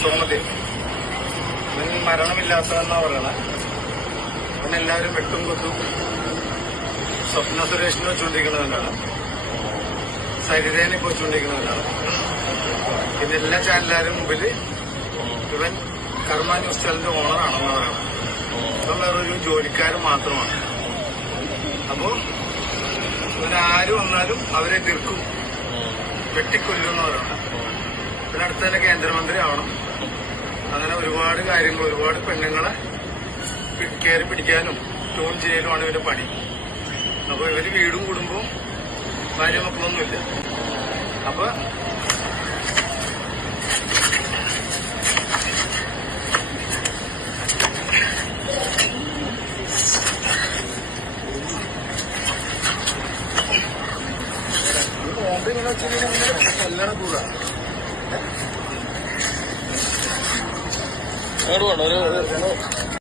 സോമതി ഇവൻ മരണമില്ലാത്തതെന്നാ പറയണേ. ഇവനെല്ലാവരും വെട്ടും കൊത്തും സ്വപ്ന സുരേഷിനെ വെച്ചുകൊണ്ടിരിക്കുന്നവനാണ്, സരിതേനെ വെച്ചുകൊണ്ടിരിക്കുന്നവനാണ്. പിന്നെ എല്ലാ ചാനലുകാരും മുമ്പിൽ ഇവൻ കർമ്മ ന്യൂസ് ചാനലിന്റെ ഓണറാണെന്ന് പറയണം. ഇപ്പം വേറൊരു ജോലിക്കാരൻ മാത്രമാണ്. അപ്പോ ഇവരാര് വന്നാലും അവരെ എതിർക്കും, വെട്ടിക്കൊല്ലുമെന്ന് പറയണം. പിന്നെ അടുത്ത തന്നെ കേന്ദ്രമന്ത്രി ആവണം. അങ്ങനെ ഒരുപാട് കാര്യങ്ങൾ, ഒരുപാട് പെണ്ണുങ്ങളെ കയറി പിടിക്കാനും ട്യൂൺ ചെയ്യലുമാണ് ഇവന്റെ പണി. അപ്പൊ ഇവര് വീടും കുടുംബവും ഭാര്യ മക്കളൊന്നുമില്ല. അപ്പൊ ഇങ്ങനെ വെച്ചിട്ടുണ്ടെങ്കിൽ കല്യാണം കൂടാ ഒരു